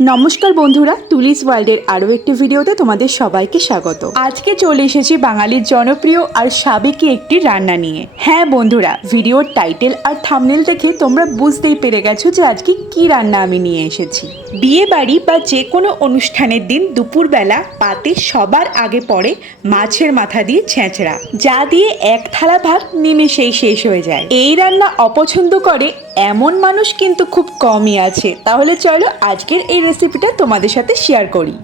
নমস্কার বন্ধুরা, তুলিস ওয়ার্ল্ডের আরও একটি ভিডিওতে তোমাদের সবাইকে স্বাগত। আজকে চলে এসেছি বাঙালির জনপ্রিয় আর সাবেকি একটি রান্না নিয়ে। হ্যাঁ বন্ধুরা, ভিডিওর টাইটেল আর থাম্বনেল দেখে তোমরা বুঝতেই পেরে গেছো যে আজকে কি রান্না আমি নিয়ে এসেছি। বিয়ে বাড়ি বা যে কোনো অনুষ্ঠানের দিন দুপুরবেলা পাতে সবার আগে পড়ে মাছের মাথা দিয়ে ছেঁচড়া, যা দিয়ে এক থালা ভাত নিমেষেই শেষ হয়ে যায়। এই রান্না অপছন্দ করে এমন মানুষ কিন্তু খুব কমই আছে। তাহলে চলো আজকের এই রেসিপিটা তোমাদের সাথে শেয়ার করি।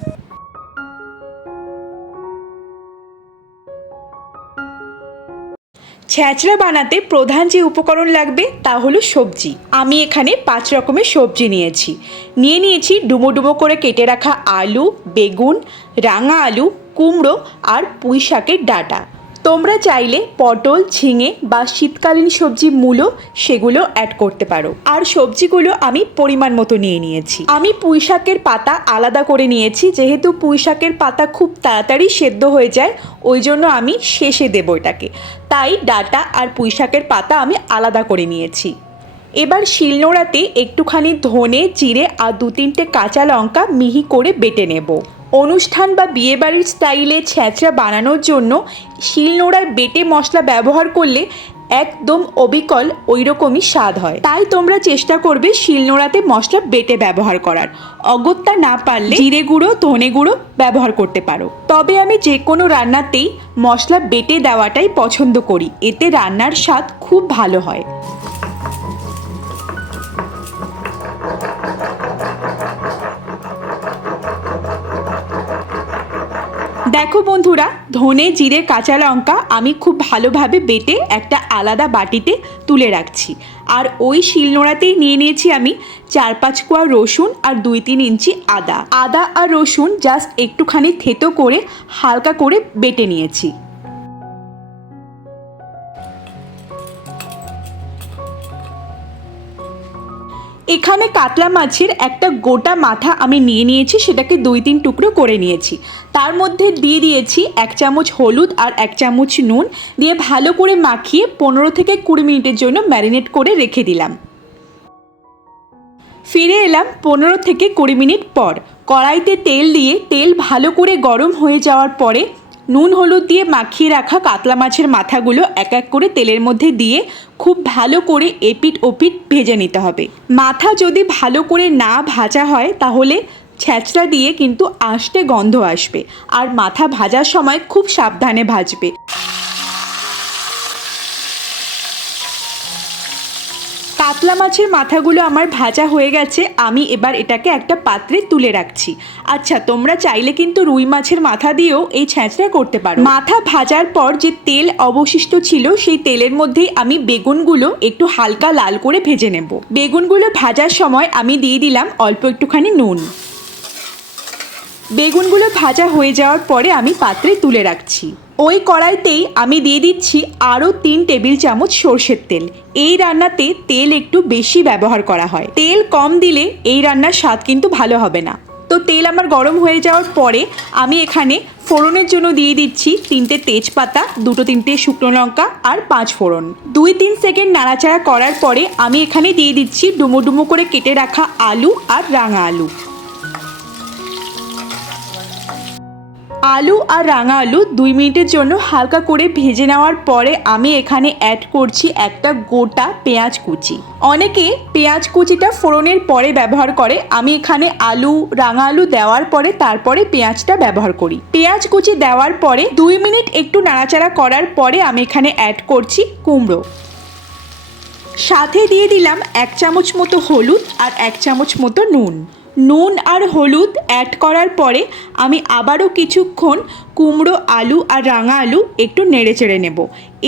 ছেঁচড়া বানাতে প্রধান যে উপকরণ লাগবে তা হলো সবজি। আমি এখানে 5 রকমের সবজি নিয়েছি ডুমো ডুমো করে কেটে রাখা আলু, বেগুন, রাঙা আলু, কুমড়ো আর পুঁই শাকের ডাঁটা। তোমরা চাইলে পটল, ঝিঙে বা শীতকালীন সবজি মূলো সেগুলো অ্যাড করতে পারো। আর সবজিগুলো আমি পরিমাণ মতো নিয়েছি। আমি পুঁই শাকের পাতা আলাদা করে নিয়েছি, যেহেতু পুঁই শাকের পাতা খুব তাড়াতাড়ি সেদ্ধ হয়ে যায়, ওই জন্য আমি শেষে দেবো এটাকে। তাই ডাঁটা আর পুঁই শাকের পাতা আমি আলাদা করে নিয়েছি। এবার শিলনোড়াতে একটুখানি ধনে, জিরে আর 2-3টে কাঁচা লঙ্কা মিহি করে বেটে নেব। অনুষ্ঠান বা বিয়েবাড়ির স্টাইলে ছেঁচড়া বানানোর জন্য শিলনোড়ায় বেটে মশলা ব্যবহার করলে একদম অবিকল ওই রকমই স্বাদ হয়। তাই তোমরা চেষ্টা করবে শিলনোড়াতে মশলা বেটে ব্যবহার করার। অগত্যা না পারলে জিরে গুঁড়ো, ধনে গুঁড়ো ব্যবহার করতে পারো। তবে আমি যে কোনো রান্নাতেই মশলা বেটে দেওয়াটাই পছন্দ করি, এতে রান্নার স্বাদ খুব ভালো হয়। দেখো বন্ধুরা, ধনে, জিরে, কাঁচা লঙ্কা আমি খুব ভালোভাবে বেটে একটা আলাদা বাটিতে তুলে রাখছি। আর ওই শিলনোড়াতেই নিয়েছি আমি 4-5 কোয়া রসুন আর 2-3 ইঞ্চি আদা। আদা আর রসুন জাস্ট একটুখানি থেতো করে হালকা করে বেটে নিয়েছি। এখানে কাতলা মাছের একটা গোটা মাথা আমি নিয়েছি, সেটাকে 2-3 টুকরো করে নিয়েছি। তার মধ্যে দিয়ে দিয়েছি 1 চামচ হলুদ আর 1 চামচ নুন, দিয়ে ভালো করে মাখিয়ে 15 থেকে 20 মিনিটের জন্য ম্যারিনেট করে রেখে দিলাম। ফিরে এলাম 15 থেকে 20 মিনিট পর। কড়াইতে তেল দিয়ে তেল ভালো করে গরম হয়ে যাওয়ার পরে নুন হলুদ দিয়ে মাখিয়ে রাখা কাতলা মাছের মাথাগুলো এক এক করে তেলের মধ্যে দিয়ে খুব ভালো করে এপিট ওপিট ভেজে নিতে হবে। মাথা যদি ভালো করে না ভাজা হয় তাহলে ছেঁচড়া দিয়ে কিন্তু আষ্টে গন্ধ আসবে। আর মাথা ভাজার সময় খুব সাবধানে ভাজবে। কাতলা মাছের মাথাগুলো আমার ভাজা হয়ে গেছে, আমি এবার এটাকে একটা পাত্রে তুলে রাখছি। আচ্ছা, তোমরা চাইলে কিন্তু রুই মাছের মাথা দিয়েও এই ছেঁচড়া করতে পারো। মাথা ভাজার পর যে তেল অবশিষ্ট ছিল সেই তেলের মধ্যেই আমি বেগুনগুলো একটু হালকা লাল করে ভেজে নেব। বেগুনগুলো ভাজার সময় আমি দিয়ে দিলাম অল্প একটুখানি নুন। বেগুনগুলো ভাজা হয়ে যাওয়ার পরে আমি পাত্রে তুলে রাখছি। ওই কড়াইতেই আমি দিয়ে দিচ্ছি আরও 3 টেবিল চামচ সর্ষের তেল। এই রান্নাতে তেল একটু বেশি ব্যবহার করা হয়। তেল কম দিলে এই রান্নার স্বাদ কিন্তু ভালো হবে না। তো তেল আমার গরম হয়ে যাওয়ার পরে আমি এখানে ফোড়নের জন্য দিয়ে দিচ্ছি 3টে তেজপাতা, 2-3টে শুকনো লঙ্কা আর 5 ফোড়ন। 2-3 সেকেন্ড নাড়াচাড়া করার পরে আমি এখানে দিয়ে দিচ্ছি ডুমো ডুমো করে কেটে রাখা আলু আর রাঙা আলু। আলু আর রাঙা আলু 2 মিনিটের জন্য হালকা করে ভেজে নেওয়ার পরে আমি এখানে অ্যাড করছি একটা গোটা পেঁয়াজ কুচি। অনেকে পেঁয়াজ কুচিটা ফোড়নের পরে ব্যবহার করে, আমি এখানে আলু, রাঙা আলু দেওয়ার পরে তারপরে পেঁয়াজটা ব্যবহার করি। পেঁয়াজ কুচি দেওয়ার পরে 2 মিনিট একটু নাড়াচাড়া করার পরে আমি এখানে অ্যাড করছি কুমড়ো। সাথে দিয়ে দিলাম 1 চামচ মতো হলুদ আর 1 চামচ মতো নুন। নুন আর হলুদ অ্যাড করার পরে আমি আবারও কিছুক্ষণ কুমড়ো, আলু আর রাঙা আলু একটু নেড়ে চেড়ে নেব।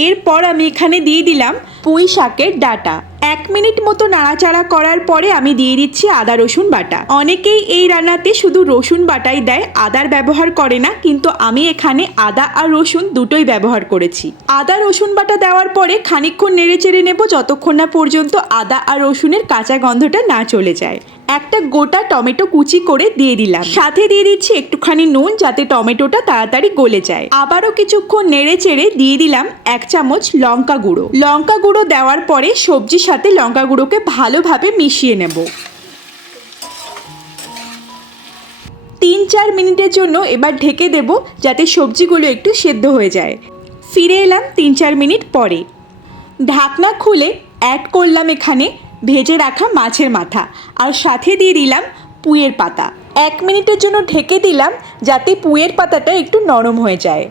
এরপর আমি এখানে দিয়ে দিলাম পুঁই শাকের ডাঁটা। 1 মিনিট মতো নাড়াচাড়া করার পরে আমি দিয়ে দিচ্ছি আদা রসুন বাটা। অনেকেই এই রান্নাতে শুধু রসুন বাটাই দেয়, আদার ব্যবহার করে না, কিন্তু আমি এখানে আদা আর রসুন দুটোই ব্যবহার করেছি। আদা রসুন বাটা দেওয়ার পরে খানিকক্ষণ নেড়ে চেড়ে নেব, যতক্ষণ না পর্যন্ত আদা আর রসুনের কাঁচা গন্ধটা না চলে যায়। একটা গোটা টমেটো কুচি করে দিয়ে দিলাম। সাথে দিয়ে দিচ্ছি একটুখানি নুন, যাতে টমেটোটা তাড়াতাড়ি গলে যায়। আবারও কিছুক্ষণ নেড়ে চেড়ে দিয়ে দিলাম 1 চামচ লঙ্কা গুঁড়ো। লঙ্কা গুঁড়ো দেওয়ার পরে সবজির সাথে লঙ্কা গুঁড়োকে ভালোভাবে মিশিয়ে নেব। 3-4 মিনিটের জন্য এবার ঢেকে দেব, যাতে সবজিগুলো একটু সেদ্ধ হয়ে যায়। ফিরে এলাম 3-4 মিনিট পরে। ঢাকনা খুলে অ্যাড করলাম এখানে ভেজে রাখা মাছের মাথা, আর সাথে দিয়ে দিলাম পুঁইয়ের পাতা। 1 মিনিটের জন্য ঢেকে দিলাম, যাতে পুঁইয়ের পাতাটা একটু নরম হয়ে যায়।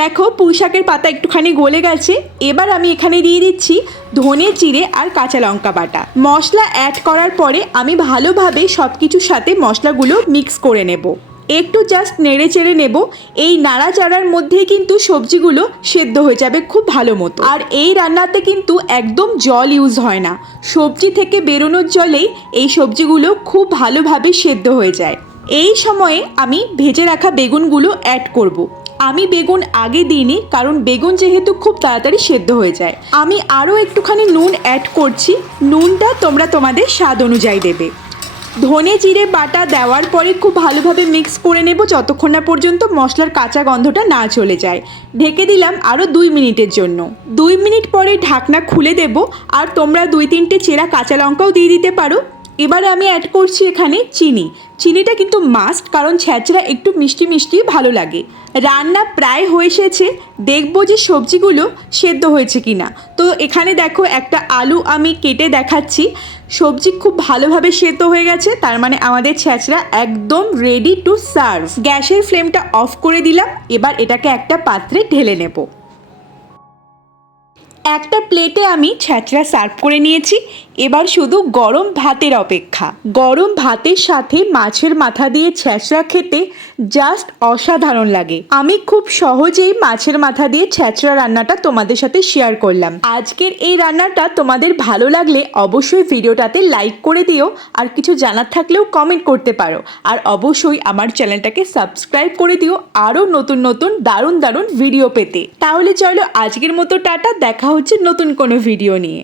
দেখো পুঁই শাকের পাতা একটুখানি গলে গেছে। এবার আমি এখানে দিয়ে দিচ্ছি ধনে, জিরে আর কাঁচা লঙ্কা বাটা। মশলা অ্যাড করার পরে আমি ভালোভাবে সব কিছুর সাথে মশলাগুলো মিক্স করে নেব। একটু জাস্ট নেড়ে চেড়ে নেব। এই নাড়াচাড়ার মধ্যেই কিন্তু সবজিগুলো সেদ্ধ হয়ে যাবে খুব ভালো মতো। আর এই রান্নাতে কিন্তু একদম জল ইউজ হয় না, সবজি থেকে বেরোনোর জলেই এই সবজিগুলো খুব ভালোভাবে সেদ্ধ হয়ে যায়। এই সময়ে আমি ভেজে রাখা বেগুনগুলো অ্যাড করব। আমি বেগুন আগে দিইনি, কারণ বেগুন যেহেতু খুব তাড়াতাড়ি সেদ্ধ হয়ে যায়। আমি আরও একটুখানি নুন অ্যাড করছি, নুনটা তোমরা তোমাদের স্বাদ অনুযায়ী দেবে। ধনে জিরে বাটা দেওয়ার পরে খুব ভালোভাবে মিক্স করে নেব, যতক্ষণ না পর্যন্ত মশলার কাঁচা গন্ধটা না চলে যায়। ঢেকে দিলাম আরও 2 মিনিটের জন্য। 2 মিনিট পরে ঢাকনা খুলে দেব, আর তোমরা 2-3টে চেরা কাঁচা লঙ্কাও দিয়ে দিতে পারো। এবার আমি অ্যাড করছি এখানে চিনি। চিনিটা কিন্তু মাস্ট, কারণ ছ্যাঁচড়া একটু মিষ্টি মিষ্টি ভালো লাগে। রান্না প্রায় হয়ে এসেছে, দেখবো যে সবজিগুলো সেদ্ধ হয়েছে কিনা। তো এখানে দেখো একটা আলু আমি কেটে দেখাচ্ছি। সবজি খুব ভালোভাবে সেদ্ধ হয়ে গেছে, তার মানে আমাদের ছ্যাঁচড়া একদম রেডি টু সার্ভ। গ্যাসের ফ্লেমটা অফ করে দিলাম। এবার এটাকে একটা পাত্রে ঢেলে নেব। একটা প্লেটে আমি ছ্যাঁচড়া সার্ভ করে নিয়েছি। এবার শুধু গরম ভাতের অপেক্ষা। গরম ভাতের সাথে মাছের মাথা দিয়ে ছ্যাঁচড়া খেতে জাস্ট অসাধারণ লাগে। আমি খুব সহজেই মাছের মাথা দিয়ে ছ্যাঁচড়া রান্নাটা তোমাদের সাথে শেয়ার করলাম। আজকের এই রান্নাটা তোমাদের ভালো লাগলে অবশ্যই ভিডিওটাতে লাইক করে দিও, আর কিছু জানার থাকলেও কমেন্ট করতে পারো। আর অবশ্যই আমার চ্যানেলটাকে সাবস্ক্রাইব করে দিও আরও নতুন নতুন দারুণ দারুণ ভিডিও পেতে। তাহলে চলো আজকের মতো টাটা, দেখা হচ্ছে নতুন কোনো ভিডিও নিয়ে।